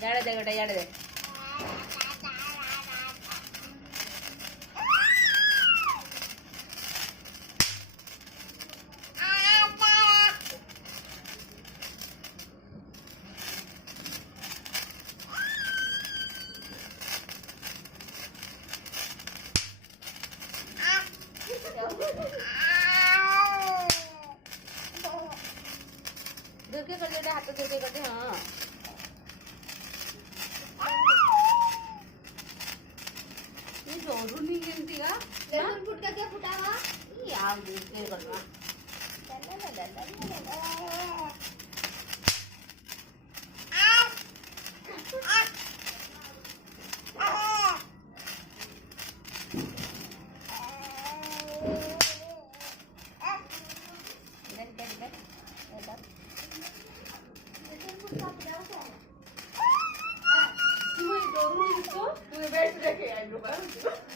जाड़े दे बेटा जाड़े दे दूर के कर दे हाथ दूर के कर दे हाँ ये जोरू नहीं गिनती का लेमन फूट का क्या फूटा हुआ ये आग दूर के करना तू बैठ रखे आइब्रो पर